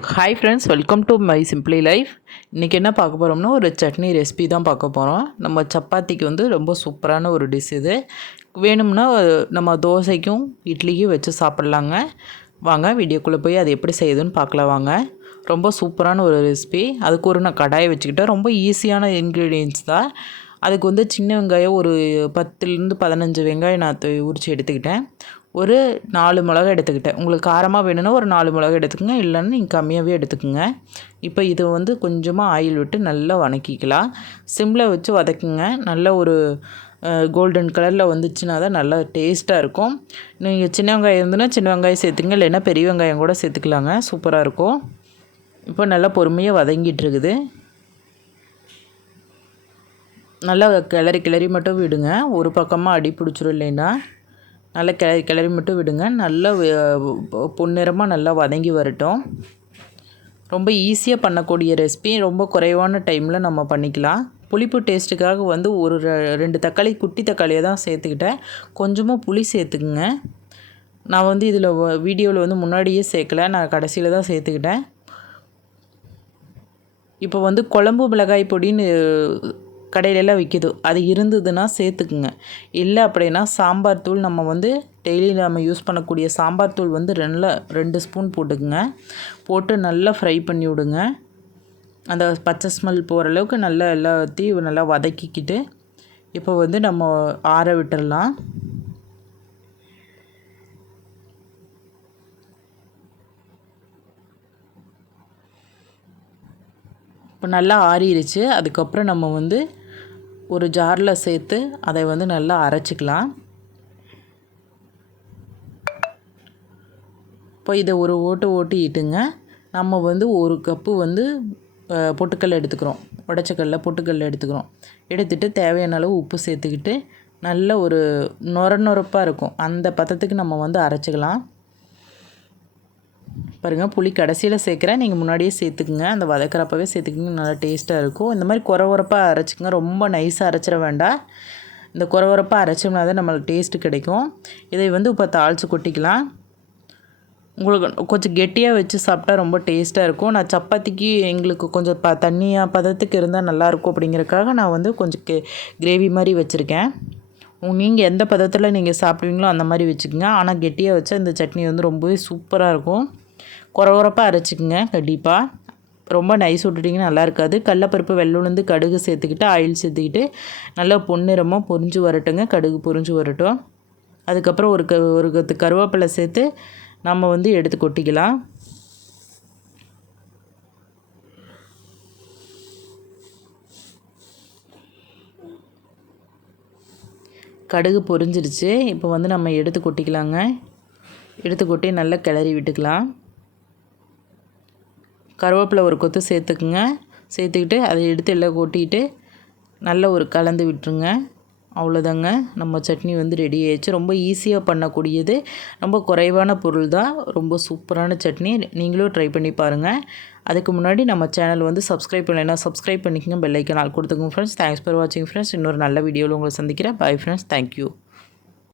Hi friends, welcome to my simply life. இன்றைக்கி என்ன பார்க்க போகிறோம்னா ஒரு சட்னி ரெசிபி தான் பார்க்க போகிறோம். நம்ம சப்பாத்திக்கு வந்து ரொம்ப சூப்பரான ஒரு டிஷ் இது. வேணும்னா நம்ம தோசைக்கும் இட்லிக்கும் வச்சு சாப்பிட்லாங்க. வாங்க வீடியோக்குள்ளே போய் அது எப்படி செய்யுதுன்னு பார்க்கலாம் வாங்க. ரொம்ப சூப்பரான ஒரு ரெசிபி. அதுக்கு ஒரு நான் கடாயை வச்சுக்கிட்டேன். ரொம்ப ஈஸியான இன்க்ரீடியன்ட்ஸ் தான். அதுக்கு வந்து சின்ன வெங்காயம் ஒரு 10லேருந்து 15 வெங்காயம் நான் உரித்து எடுத்துக்கிட்டேன். ஒரு 4 மிளகா எடுத்துக்கிட்டேன். உங்களுக்கு காரமாக வேணும்னா ஒரு 4 மிளகா எடுத்துக்கோங்க, இல்லைன்னா நீங்கள் கம்மியாகவே எடுத்துக்கோங்க. இப்போ இது வந்து கொஞ்சமாக ஆயில் விட்டு நல்லா வதக்கிக்கலாம். சிம்மில் வச்சு வதக்குங்க. நல்ல ஒரு கோல்டன் கலரில் வந்துச்சுன்னா தான் நல்லா டேஸ்ட்டாக இருக்கும். நீங்கள் சின்ன வெங்காயம் இருந்துன்னா சின்ன வெங்காயம் சேர்த்துங்க, இல்லைன்னா பெரிய வெங்காயம் கூட சேர்த்துக்கலாங்க. சூப்பராக இருக்கும். இப்போ நல்லா பொறுமையாக வதங்கிட்டு இருக்குது. நல்லா கிளறி மட்டும் விடுங்க. ஒரு பக்கமாக அடி பிடிச்சிரும், இல்லைன்னா நல்லா கிளறி மட்டும் விடுங்க. நல்லா பொன்னிறமாக நல்லா வதங்கி வரட்டும். ரொம்ப ஈஸியாக பண்ணக்கூடிய ரெசிபி. ரொம்ப குறைவான டைமில் நம்ம பண்ணிக்கலாம். புளிப்பு டேஸ்ட்டுக்காக வந்து ஒரு 2 தக்காளி, குட்டி தக்காளியை தான் சேர்த்துக்கிட்டேன். கொஞ்சமாக புளி சேர்த்துக்குங்க. நான் வந்து இதில் வீடியோவில் வந்து முன்னாடியே சேர்க்கலை, நான் கடைசியில் தான் சேர்த்துக்கிட்டேன். இப்போ வந்து குழம்பு மிளகாய் பொடின்னு கடையிலெல்லாம் விற்கிது, அது இருந்ததுன்னா சேர்த்துக்குங்க. இல்லை அப்படின்னா சாம்பார் தூள், நம்ம வந்து டெய்லி நம்ம யூஸ் பண்ணக்கூடிய சாம்பார் தூள் வந்து 2 ஸ்பூன் போட்டுக்குங்க. போட்டு நல்லா ஃப்ரை பண்ணி விடுங்க. அந்த பச்சை ஸ்மெல் போகிற அளவுக்கு நல்லா எல்லாத்தையும் நல்லா வதக்கிக்கிட்டு இப்போ வந்து நம்ம ஆற விட்டுடலாம். இப்போ நல்லா ஆறிடுச்சு. அதுக்கப்புறம் நம்ம வந்து ஒரு ஜாரில் சேர்த்து அதை வந்து நல்லா அரைச்சிக்கலாம். இப்போ இதை ஒரு ஓட்டிட்டுங்க. நம்ம வந்து ஒரு கப்பு வந்து பொட்டுக்கல்ல எடுத்துக்கிறோம். உடச்சக்கல்ல பொட்டுக்கல்ல எடுத்துக்கிறோம். எடுத்துகிட்டு தேவையான அளவு உப்பு சேர்த்துக்கிட்டு நல்ல ஒரு நொரப்பாக இருக்கும் அந்த பதத்துக்கு நம்ம வந்து அரைச்சிக்கலாம். பாருங்கள், புளி கடைசியில் சேர்க்குறேன், நீங்கள் முன்னாடியே சேர்த்துக்குங்க. அந்த வதக்கிறப்பவே சேர்த்துக்கிங்க, நல்லா டேஸ்ட்டாக இருக்கும். இந்த மாதிரி குறப்பாக அரைச்சிக்கங்க. ரொம்ப நைஸாக அரைச்சிட வேண்டாம். இந்த குறப்பாக அரைச்சோம்னா தான் நம்மளுக்கு டேஸ்ட்டு கிடைக்கும். இதை வந்து இப்போ தாளித்து கொட்டிக்கலாம். உங்களுக்கு கொஞ்சம் கெட்டியாக வச்சு சாப்பிட்டா ரொம்ப டேஸ்ட்டாக இருக்கும். நான் சப்பாத்திக்கு எங்களுக்கு கொஞ்சம் தண்ணியாக பதத்துக்கு இருந்தால் நல்லாயிருக்கும் அப்படிங்கிறக்காக நான் வந்து கொஞ்சம் கிரேவி மாதிரி வச்சுருக்கேன். நீங்கள் எந்த பதத்தில் நீங்கள் சாப்பிடுவீங்களோ அந்த மாதிரி வச்சுக்கோங்க. ஆனால் கெட்டியாக வச்சா இந்த சட்னி வந்து ரொம்பவே சூப்பராக இருக்கும். குறப்பாக அரைச்சிக்கங்க. கண்டிப்பாக ரொம்ப நைஸ் விட்டுட்டிங்கன்னா நல்லா இருக்காது. கடலப்பருப்பு, வெள்ளுளுந்து, கடுகு சேர்த்துக்கிட்டு ஆயில் சேர்த்துக்கிட்டு நல்லா பொன்னிறமாக பொரிஞ்சு வரட்டுங்க. கடுகு பொரிஞ்சு வரட்டும். அதுக்கப்புறம் ஒரு கத்து கருவேப்பிலை சேர்த்து நம்ம வந்து எடுத்து கொட்டிக்கலாம். கடுகு பொரிஞ்சிருச்சு. இப்போ வந்து நம்ம எடுத்து கொட்டிக்கலாங்க. எடுத்து கொட்டி நல்லா கிளறி விட்டுக்கலாம். கருவேப்பிலை ஒரு கொத்து சேர்த்துக்குங்க. சேர்த்துக்கிட்டு அதை எடுத்து எல்லாம் கொட்டிட்டு நல்ல ஒரு கலந்து விட்டுருங்க. அவ்வளோதாங்க, நம்ம சட்னி வந்து ரெடி ஆயிடுச்சு. ரொம்ப ஈஸியாக பண்ணக்கூடியது, ரொம்ப குறைவான பொருள் தான். ரொம்ப சூப்பரான சட்னி. நீங்களும் ட்ரை பண்ணி பாருங்கள். அதுக்கு முன்னாடி நம்ம சேனல் வந்து சப்ஸ்கிரைப் பண்ணலைன்னா சப்ஸ்கிரைப் பண்ணிக்கோங்க. பெல் ஐக்கான் ஆல் கொடுத்துக்கோங்க ஃப்ரெண்ட்ஸ். தேங்க்ஸ் ஃபார் வாட்சிங் ஃப்ரெண்ட்ஸ். இன்னொரு நல்ல வீடியோவில் உங்களை சந்திக்கிறேன். Bye friends. தேங்க்யூ.